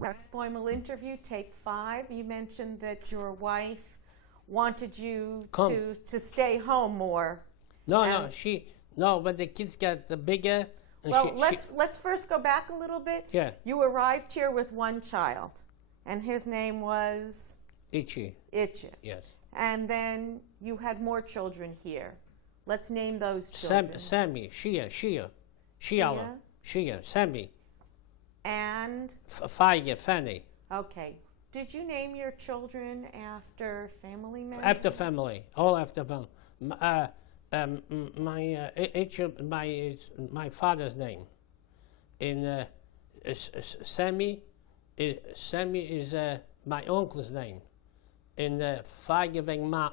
Boimal interview, take 5. You mentioned that your wife wanted you to stay home more. No, but the kids got bigger. And well, let's first go back a little bit. Yeah. You arrived here with one child, and his name was? Itchy. Itchy. Yes. And then you had more children here. Let's name those children. Sammy, Shia, Sammy. And? Feige, Fanny. Okay. Did you name your children after family members? After family, all after family. My father's name. In Sammy is my uncle's name. In Feige being my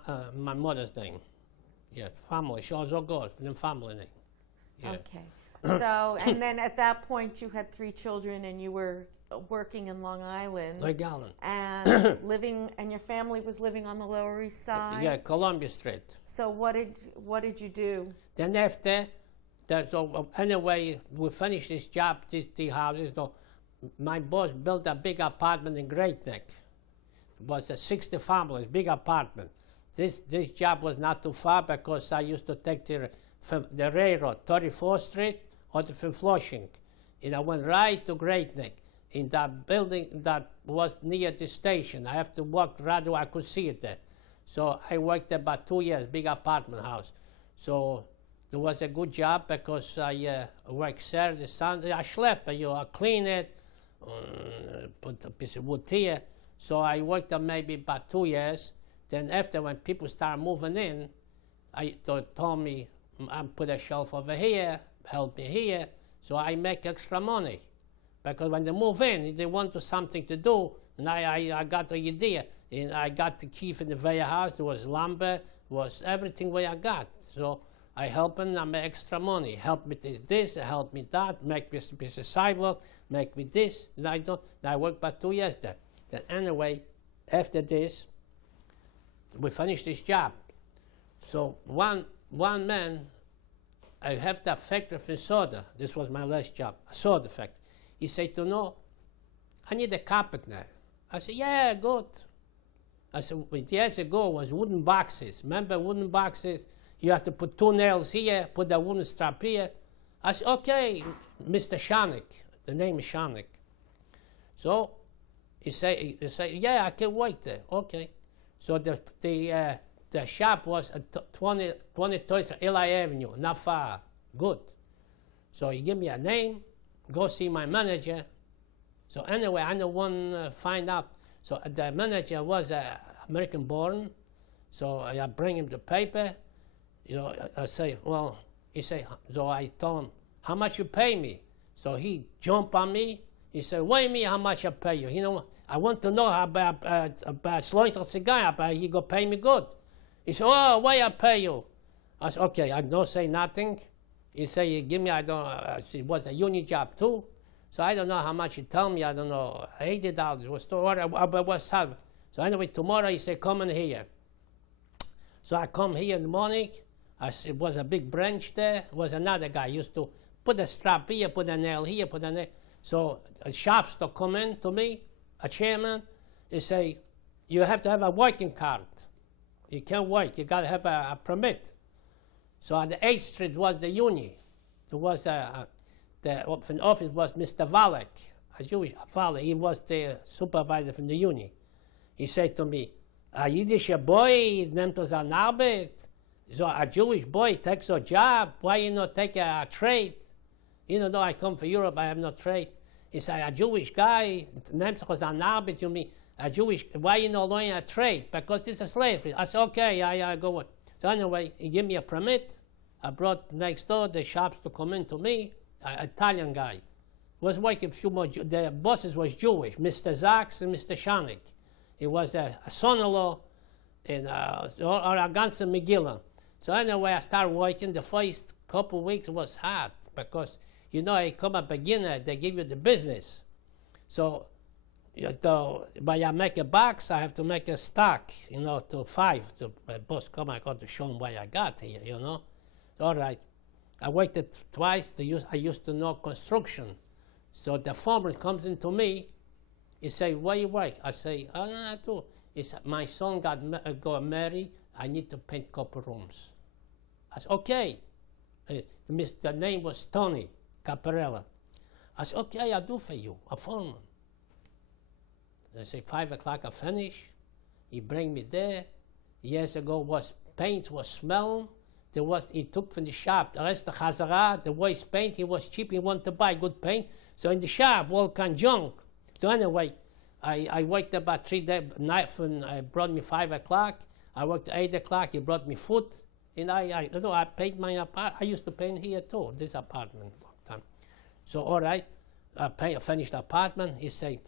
mother's name. Yeah, family. She also goes the family name. Yeah. Okay. So, and then at that point you had 3 children and you were working in Long Island. Long Island. And and your family was living on the Lower East Side? Yeah, Columbia Street. So what did you do? Then after, anyway, we finished this job, the houses. So my boss built a big apartment in Great Neck. It was a 60 families, big apartment. This job was not too far because I used to take the railroad, 34th Street, or from Flushing. And I went right to Great Neck. In that building that was near the station. I have to walk right where I could see it there. So I worked there about 2 years, big apartment house. So it was a good job because I worked Saturday, Sunday. I slept, I clean it, put a piece of wood here. So I worked there maybe about 2 years. Then after, when people started moving in, told me, I put a shelf over here, help me here. So I make extra money. Because when they move in, they want something to do, and I got the idea. And I got the key from the warehouse. There was lumber, was everything what I got. So I help them, I make extra money. Help me this, help me that, make me a piece of sidewalk, make me this. And I worked about 2 years there. Then anyway, after this, we finished this job. So one man, I have that factory for soda. This was my last job, a soda factory. He said, I need a carpet now. I said, yeah, good. I said, years ago was wooden boxes. Remember wooden boxes? You have to put 2 nails here, put a wooden strap here. I said, okay, Mr. Shanik. The name is Shanik. So he said, yeah, I can work there. Okay. So the shop was at 23rd Eli Avenue, not far. Good. So he gave me a name. Go see my manager. So anyway, I know one find out. So the manager was American born. So I bring him the paper. So I say, well, he say, so I told him, how much you pay me? So he jumped on me. He said, what do you mean how much I pay you? You know, I want to know about smoking a cigar, but he go pay me good. He said, oh, why I pay you? I said, okay, I don't say nothing. He said, you give me, it was a union job too. So I don't know how much he told me, I don't know, $80 was was salary. So anyway, tomorrow he said, come in here. So I come here in the morning. It was a big branch there. It was another guy used to put a strap here, put a nail here, put a nail. So a shopster come in to me, a chairman, he say, you have to have a working card. You can't work, you got to have a permit. So on the 8th Street was the union. There was the office was Mr. Valek, a Jewish Valek. He was the supervisor from the union. He said to me, a Yiddish boy nimmt us an Arbeit. So a Jewish boy takes a job. Why you not take a trade? Even though I come from Europe, I have no trade. He said, a Jewish guy nimmt us an Arbeit. You mean a Jewish? Why you not learn a trade? Because this is slavery. I said, okay, I go on. So anyway, he gave me a permit. I brought next door the shops to come in to me, an Italian guy. Was working a few more, the bosses was Jewish, Mr. Zaks and Mr. Shanik. He was a son-in-law in Arganza Megillah. So anyway, I started working. The first couple of weeks was hard because, you know, I come a beginner, they give you the business. So when I make a box, I have to make a stock, you know, to 5. My boss come, I got to show him what I got here, you know. All right. I worked it twice. I used to know construction. So the foreman comes into me. He say, where you work? I say, I do. He said, my son got married. I need to paint couple rooms. I said, okay. The name was Tony Caparella. I said, okay, I'll do for you, a foreman. They say 5 o'clock I finish. He bring me there. Years ago paint was smelling. He took from the shop. The rest of Chazara, the waste paint, he was cheap. He wanted to buy good paint. So in the shop, all kind of junk. So anyway, I worked about 3 days, night when I brought me 5 o'clock. I worked at 8 o'clock. He brought me food. And I paid my apartment. I used to paint here too, this apartment, long time. So all right, I finished the apartment. He said,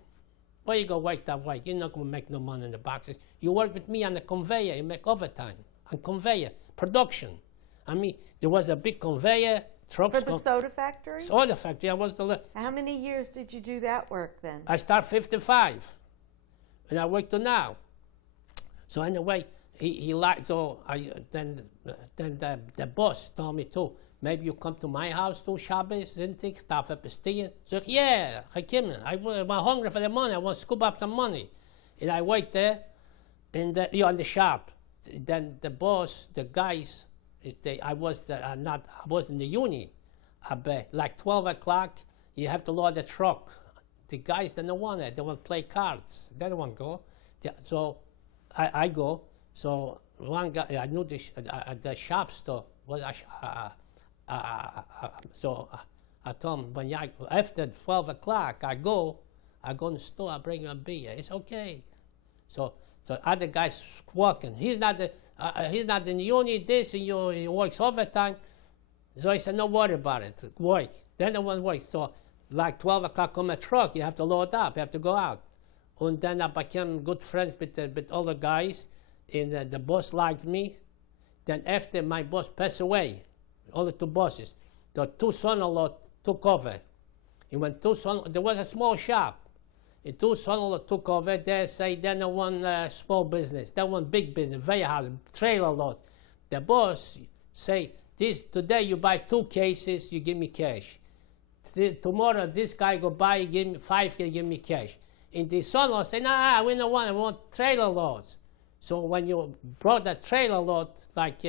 where you go work that way? You're not going to make no money in the boxes. You work with me on the conveyor. You make overtime on conveyor, production. I mean, there was a big conveyor, trucks. For the soda factory? Soda factory. I was the. How many years did you do that work then? I started 55, and I worked to now. So anyway, he liked. So then the boss told me too. Maybe you come to my house too, Shabbos, didn't you? Stop up a steer. So yeah, I came in. I was hungry for the money. I want to scoop up some money, and I worked there, in the shop. Then the boss, the guys. I was in the uni. Like 12 o'clock, you have to load the truck. The guys they don't want it. They want to play cards. They don't want to go. So I go. So one guy, I knew the shop store was. So I told him after 12 o'clock I go in the store. I bring you a beer. It's okay. So other guys walking. He's not in the uni, this, and he works overtime. So he said, no worry about it, work. Then the one works. So like 12 o'clock on my truck, you have to load up, you have to go out. And then I became good friends with all the guys, and the boss liked me. Then after my boss passed away, all the 2 bosses, the 2 son-in-law took over. And when there was a small shop. The 2 son-in-law took over. They say they don't want small business. They want big business, warehouse, trailer load. The boss say, today you buy 2 cases, you give me cash. Tomorrow this guy go buy, give me 5, give me cash. And the son-in-law say, nah, we don't want it, we want trailer loads. So when you brought a trailer load, like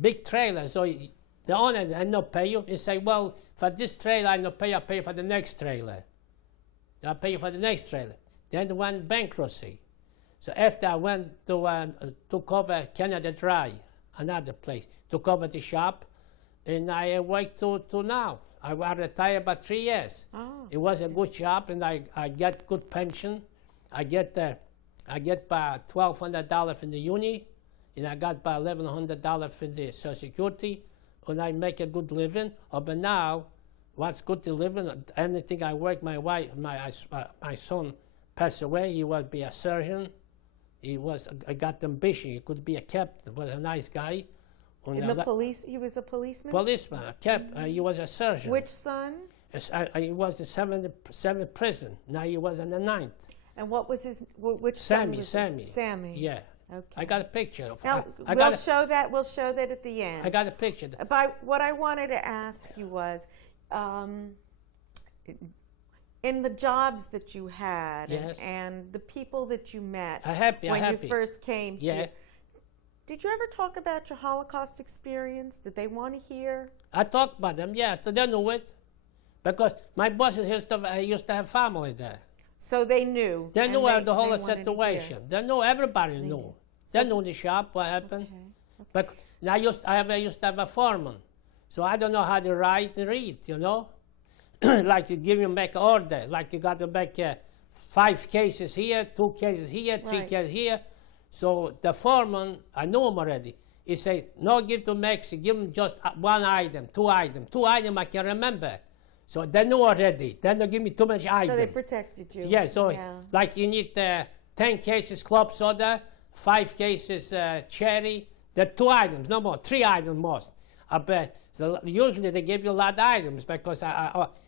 big trailer, so the owner I not pay you. He say, well, for this trailer I not pay, I pay for the next trailer. I pay you for the next trailer. Then they went bankruptcy. So after I went to took over Canada Dry, another place, took over the shop, and I worked to now. I retired about 3 years. Oh. It was a good shop, and I get good pension. I get about $1,200 from the uni, and I got about $1,100 from the Social Security, and I make a good living. But now, what's good to living? Anything I work, my son passed away. He would be a surgeon. I got ambition. He could be a captain. Was a nice guy. In the police, he was a policeman? Policeman, he was a surgeon. Which son? He was the 7th prison. Now he was in the 9th. And what was which son was Sammy. Sammy. Yeah. Okay. I got a picture of Now, we'll show that at the end. I got a picture. But what I wanted to ask you was, in the jobs that you had, yes, and the people that you met when you first came here, did you ever talk about your Holocaust experience? Did they want to hear? I talked about them, yeah. So they knew it. Because my bosses used to have family there. So they knew. They knew the whole situation. They knew, everybody knew. They knew the shop, what happened. Okay. But I used to have a foreman. So I don't know how to write and read, you know. Like you give him back order. Like you got to make 5 cases here, 2 cases here, 3 cases here. So the foreman, I knew him already. He said, no, give to Max, give him just 1 item, 2 items. 2 items I can remember. So they knew already. They don't give me too much items. So they protected you. Yeah, so like you need 10 cases club soda, 5 cases cherry. There are 2 items, no more, 3 items most. I bet. So usually they give you a lot of items because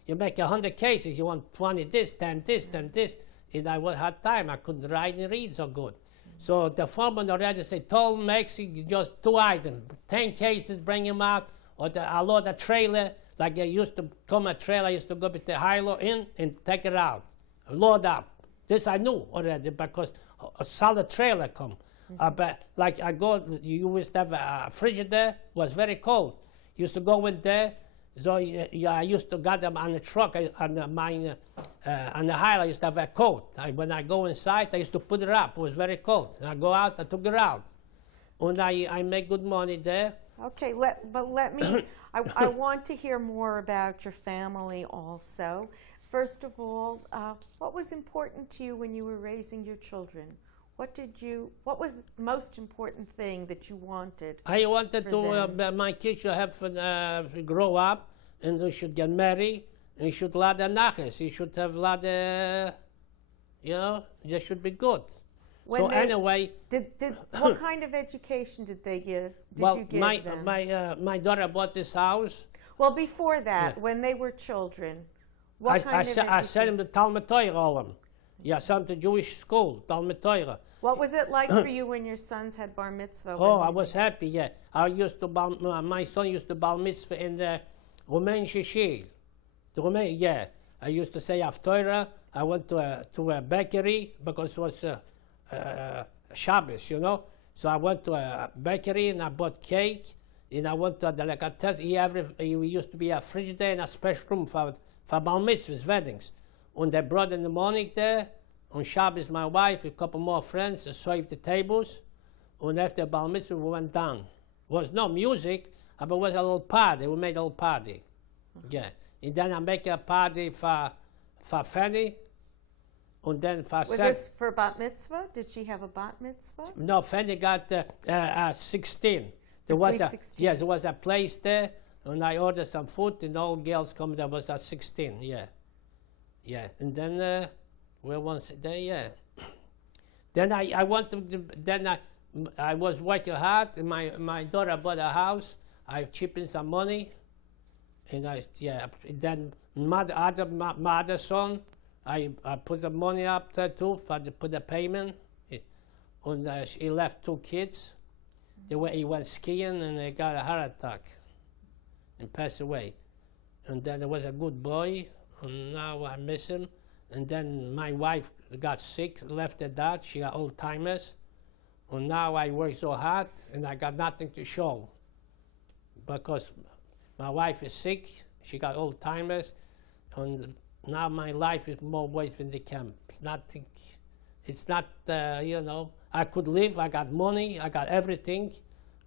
you make 100 cases, you want 20 this, 10 this, 10 this. And I had time, I couldn't write and read so good. So the foreman already said, told Max just 2 items, 10 cases, bring him out, or I load a trailer, like I used to come a trailer, I used to go with the high-low in and take it out. load up. This I knew already because a solid trailer come. But like I go, you used to have a fridge there, was very cold. Used to go in there, so yeah, I used to get them on the truck, on the highway. I used to have a coat. When I go inside, I used to put it up. It was very cold. And I go out, I took it out. And I make good money there. Okay, but let me, I want to hear more about your family also. First of all, what was important to you when you were raising your children? What was the most important thing that you wanted? I wanted to, my kids should have, grow up, and they should get married, and should lot of nachas. He should have lot of, they should be good. Anyway, what kind of education did they give? Well, you give them? my daughter bought this house. Well, before that, when they were children, what kind of education? I sent them to Talmud Torah, all of them. Yeah, sent them to Jewish school, Talmud Torah. What was it like for you when your sons had bar mitzvah? Oh, I was happy, yeah. My son used to bar mitzvah in the Romain Shishil. Yeah. I used to say Haftorah. I went to a bakery because it was Shabbos, So I went to a bakery and I bought cake. And I went to a delicatessen. He used to be a fridge there and a special room for bar mitzvahs, weddings. And they brought in the morning there. On Shabbos, my wife, a couple more friends, served the tables. And after bar mitzvah, we went down. Was no music, but it was a little party. We made a little party. Yeah. And then I make a party for Fanny. And then for was this for bat mitzvah? Did she have a bat mitzvah? No, Fanny got 16. There was 16. Yes, there was a place there, and I ordered some food, and all girls come. There was 16. Yeah. And then we once there. Yeah. Then I went to. Then I was working hard. And my daughter bought a house. I chipped in some money, and Then my other son. I put the money up there too put the payment. And he left 2 kids. He went skiing and he got a heart attack and passed away. And then there was a good boy, and now I miss him. And then my wife got sick, left the dad. She got Alzheimer's. And now I work so hard and I got nothing to show because my wife is sick. She got Alzheimer's. And now my life is more waste in the camp. Nothing. It's not, I could live, I got money, I got everything.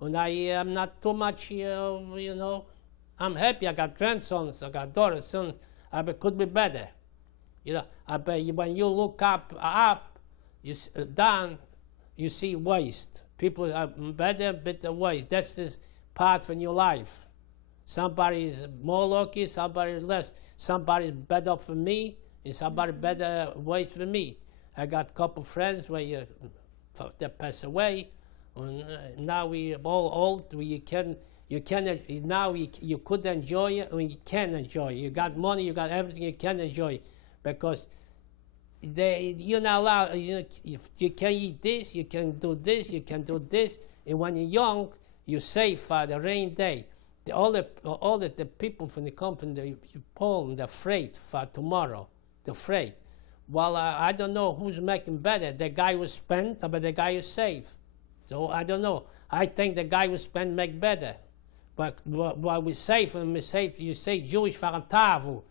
And I am not too much, I'm happy, I got grandsons, I got daughters, sons. It could be better. When you look up, down, you see waste. People are better, but the waste. That's this part from your life. Somebody is more lucky, somebody less. Somebody is better for me, and somebody better ways for me. I got a couple friends where they pass away, and now we all old. You could enjoy it, and you can enjoy it. You got money, you got everything, you can enjoy it, because you're not allowed. You can eat this, you can do this, you can do this, and when you're young, you save for the rainy day. All the people from the company, they pull the freight for tomorrow, the freight. Well, I don't know who's making better, the guy who spent or the guy who saved. So I don't know. I think the guy who spent make better. But while we save, you say Jewish for a tavu.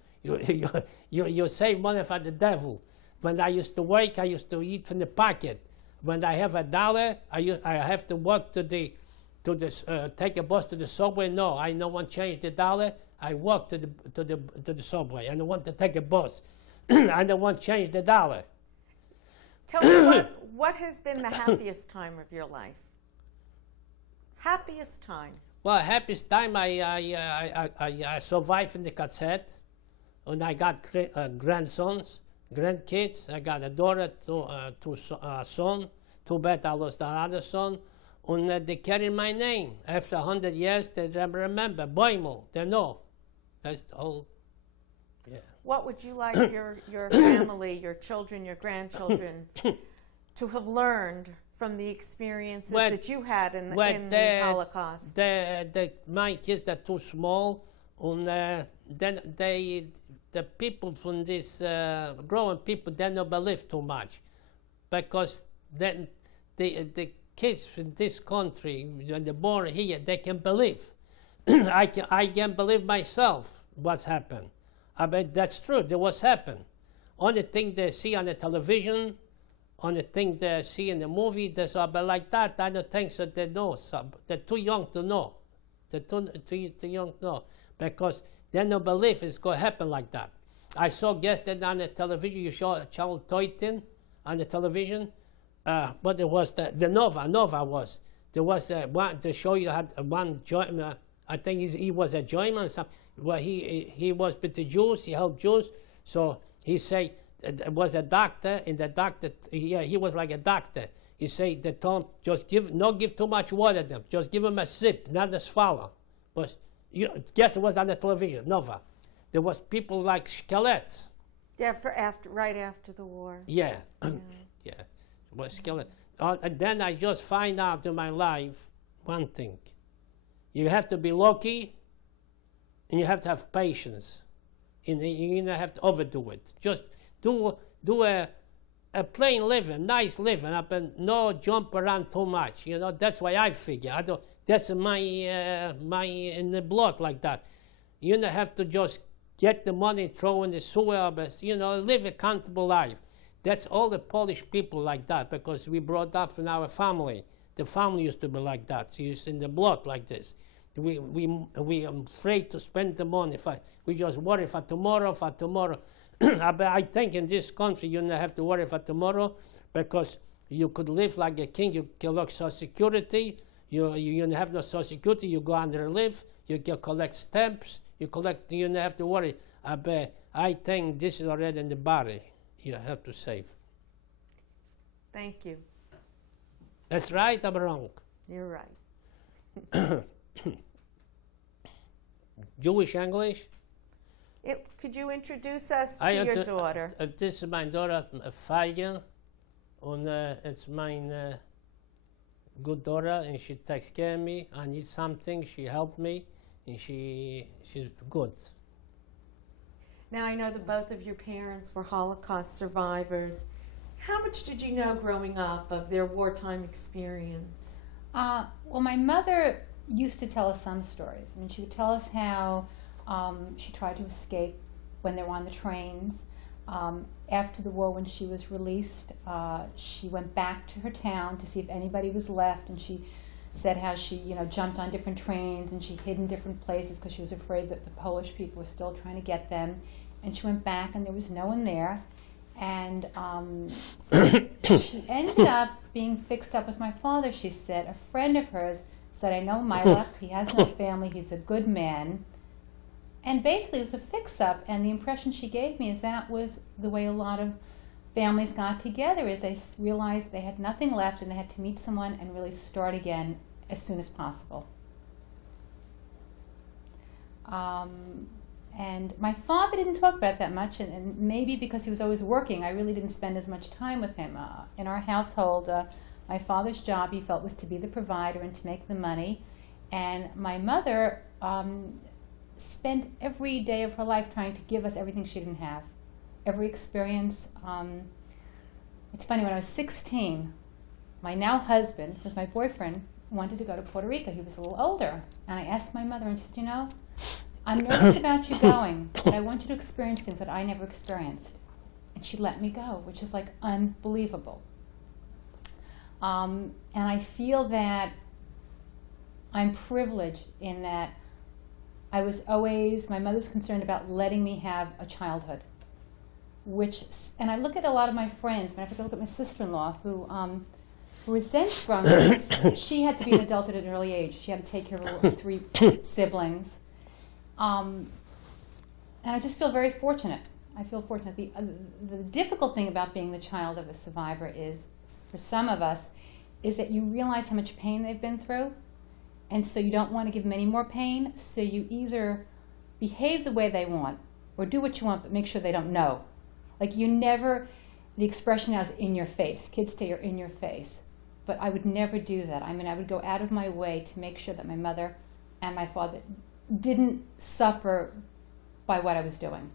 You save money for the devil. When I used to work, I used to eat from the pocket. When I have $1, I have to work take a bus to the subway. No, I don't want to change the $1. I walk to the subway. I don't want to take a bus. I don't want to change the $1. Tell me what has been the happiest time of your life? Happiest time. Well, happiest time I survived in the cassette, and I got grandsons, grandkids. I got a daughter, two sons. Too bad I lost the other son. And they carry my name. After 100 years, they remember. Boimal, they know. That's the whole, yeah. What would you like your family, your children, your grandchildren to have learned from the experiences that you had in the Holocaust? My kids are too small, and then the people from this growing people, they don't believe too much, because then the kids in this country, when they're born here, they can believe. I can believe myself what's happened. I mean, that's true. There was happened. Only thing they see on the television, only thing they see in the movie, they say, but like that, I don't think so. They know some. They're too young to know. They're too young to know, because they don't believe it's going to happen like that. I saw yesterday on the television, you saw Charles Toyton on the television, but it was the Nova was. There was one, the show you had one, I think he was a German or something. Well, he was with the Jews, he helped Jews, so he said, it was a doctor, and the doctor, he was like a doctor. He said, they told him, just not give too much water to them, just give them a sip, not a swallow. But guess it was on the television, Nova. There was people like skeletons. Yeah, right after the war. Yeah, yeah, it was skeleton. And then I just find out in my life one thing. You have to be lucky, and you have to have patience. And you don't have to overdo it. Just do a plain living, nice living, and no jump around too much. You know, that's why I figure. That's my in the blood like that. You don't have to just get the money, throw in the sewer, but, you know, live a comfortable life. That's all the Polish people like that, because we brought up in our family. The family used to be like that. So it's in the blood like this. We are afraid to spend the money. We just worry for tomorrow, But I think in this country you don't have to worry for tomorrow, because you could live like a king. You collect Social Security. You don't have no Social Security. You go under live. You can collect stamps. You don't have to worry. I think this is already in the body. You have to save. Thank you. That's right, I'm wrong. You're right. Jewish English? Could you introduce us to your daughter? This is my daughter, Feige, and it's my good daughter, and she takes care of me. I need something, she helped me, and she's good. Now, I know that both of your parents were Holocaust survivors. How much did you know growing up of their wartime experience? Well, my mother used to tell us some stories. I mean, she would tell us how she tried to escape when they were on the trains. After the war, when she was released, she went back to her town to see if anybody was left, and she said how she, jumped on different trains and she hid in different places because she was afraid that the Polish people were still trying to get them. And she went back, and there was no one there. And she ended up being fixed up with my father, she said. A friend of hers said, I know Mylech, he has no family, he's a good man. And basically it was a fix-up, and the impression she gave me is that was the way a lot of families got together, is they realized they had nothing left and they had to meet someone and really start again as soon as possible. And my father didn't talk about it that much, and maybe because he was always working, I really didn't spend as much time with him. In our household, my father's job, he felt, was to be the provider and to make the money. And my mother spent every day of her life trying to give us everything she didn't have, every experience. It's funny, when I was 16, my now husband, who was my boyfriend, wanted to go to Puerto Rico. He was a little older. And I asked my mother, and she said, I'm nervous about you going, but I want you to experience things that I never experienced. And she let me go, which is like unbelievable. And I feel that I'm privileged in that I was always, my mother was concerned about letting me have a childhood. And I look at a lot of my friends, and I have to look at my sister-in-law who resents growing up. She had to be an adult at an early age. She had to take care of her 3 siblings. And I just feel very fortunate. I feel fortunate. The difficult thing about being the child of a survivor is, for some of us, is that you realize how much pain they've been through, and so you don't want to give them any more pain, so you either behave the way they want or do what you want, but make sure they don't know. Like, you never, the expression now is in your face. Kids say you're in your face. But I would never do that. I mean, I would go out of my way to make sure that my mother and my father didn't suffer by what I was doing.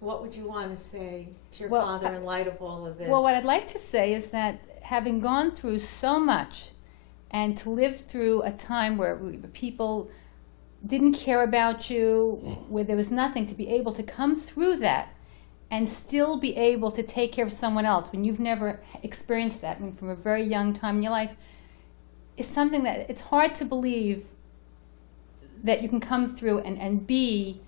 What would you want to say to your Well, father in light of all of this? Well, what I'd like to say is that having gone through so much and to live through a time where people didn't care about you, where there was nothing, to be able to come through that and still be able to take care of someone else when you've never experienced that, I mean, from a very young time in your life, is something that it's hard to believe that you can come through and be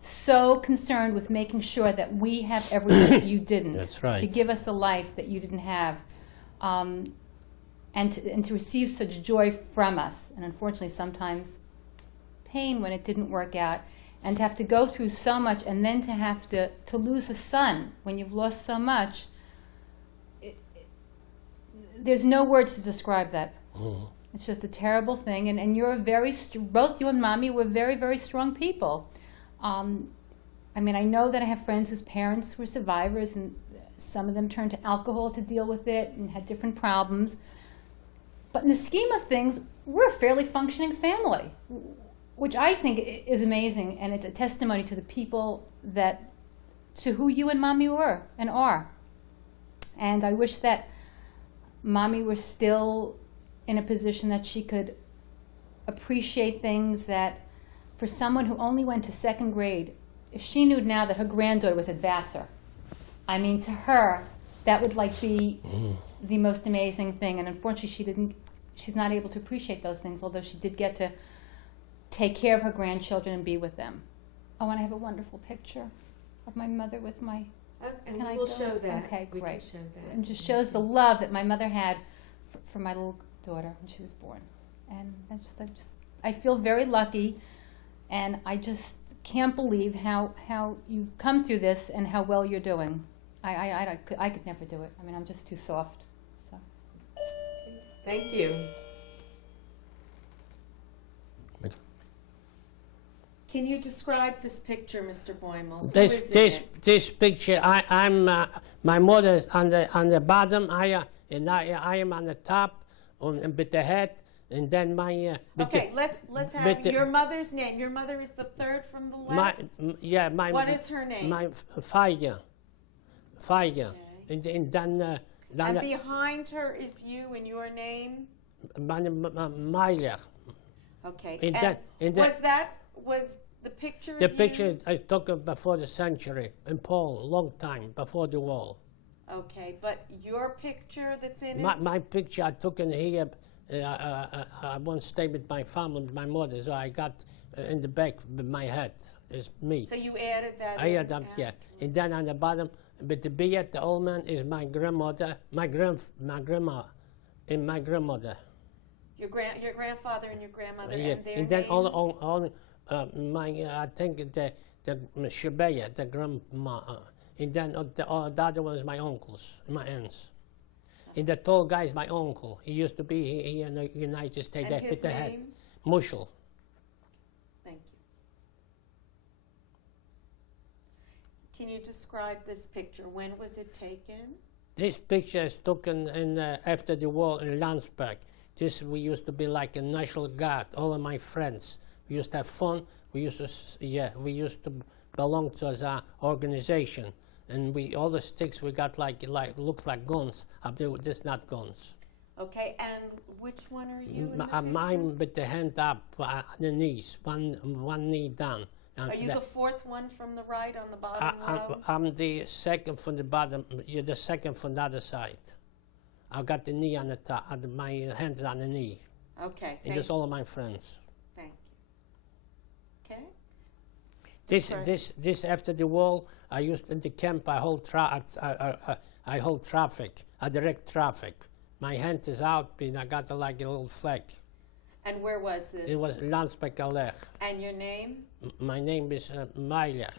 so concerned with making sure that we have everything that you didn't. That's right. To give us a life that you didn't have. And to receive such joy from us. And unfortunately, sometimes pain when it didn't work out. And to have to go through so much and then to have to lose a son when you've lost so much. There's no words to describe that. Mm. It's just a terrible thing. And you're both you and Mommy were very, very strong people. I mean, I know that I have friends whose parents were survivors, and some of them turned to alcohol to deal with it and had different problems. But in the scheme of things, we're a fairly functioning family, which I think is amazing, and it's a testimony to the people to who you and Mommy were and are. And I wish that Mommy were still in a position that she could appreciate things that, for someone who only went to second grade, if she knew now that her granddaughter was at Vassar, I mean, to her, that would be the most amazing thing. And unfortunately, she's not able to appreciate those things, although she did get to take care of her grandchildren and be with them. Oh, and I have a wonderful picture of my mother with my... And Can we I will go? show that. Okay, We can great. show that. And just shows the love that my mother had for my little daughter when she was born. And I feel very lucky, and I just can't believe how you've come through this and how well you're doing. I could never do it. I mean, I'm just too soft. So. Thank you. Can you describe this picture, Mr. Boimal? This picture, I'm my mother's on the bottom. I am on the top, with the head, and then my. Okay, let's have your mother's name. Your mother is the third from the left. What is her name? My Feige. Okay. And then. And behind her is you and your name. Meiler. Okay. And was the picture? The of picture you? I took before the century in Paul, long time before the wall. Okay, but your picture that's in it. My picture I took in here. I once stayed with my family, with my mother, so I got in the back with my head. Is me. So you added that. I added up, yeah. And then on the bottom, with the beard, the old man is my grandmother, my grandma, and my grandmother. Your grandfather and your grandmother Yeah. and their And then names? all my I think the Shebeya, the grandma, and then the other one is my uncles, my aunts. And the tall guy is my uncle. He used to be here in the United States And with his the head. name? Mushel. Thank you. Can you describe this picture? When was it taken? This picture is taken after the war in Landsberg. We used to be like a national guard. All of my friends. We used to have fun. We used to belong to as an organization. And all the sticks we got looked like guns. Just not guns. Okay, and which one are you? Mine with the hand up on the knees, one knee down. Are you the fourth one from the right on the bottom row? I'm the second from the bottom. You're the second from the other side. I've got the knee on the top. My hands on the knee. Okay. And just all of my friends. Thank you. Okay. This after the war, I used in the camp. I hold traffic. I direct traffic. My hand is out, and I got like a little flag. And where was this? It was Landsberg Aller. And your name? My name is Meiler,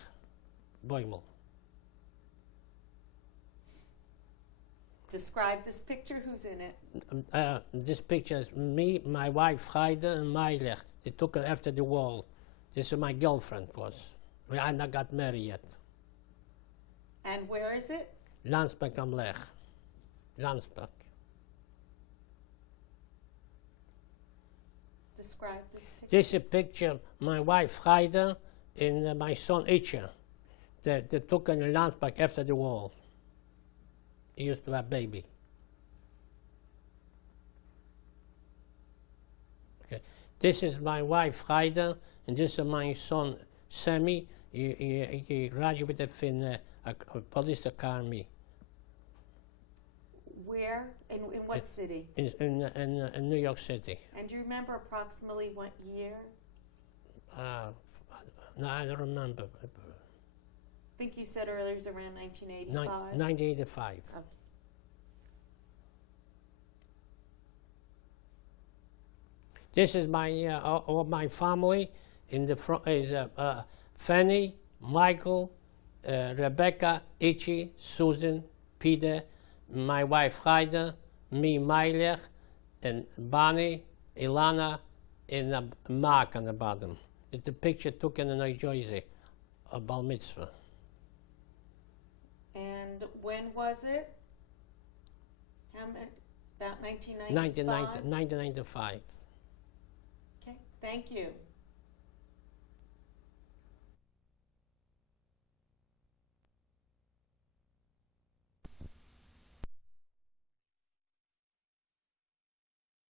Boimal. Describe this picture. Who's in it? This picture is me, my wife Heide, and Meiler. They took it after the war. This is my girlfriend was. We had not got married yet. And where is it? Landsberg am Lech. Landsberg. Describe this picture. This is a picture my wife Heide and my son Itcher. They took in Landsberg after the war. He used to have baby. Okay. This is my wife Haida, and this is my son Sammy. He graduated in a police academy Where? In what city? in New York City. And do you remember approximately what year? No, I don't remember. I think you said earlier it was around 1985. 1985. Okay. This is my all my family. In the front is Fanny, Michael, Rebecca, Itchy, Susan, Peter, my wife Haida, me, Meiler, and Bonnie, Ilana, and Mark on the bottom. It's the picture took in New Jersey, a bar mitzvah. And when was it? How many? About 1995? 1995. Okay, thank you.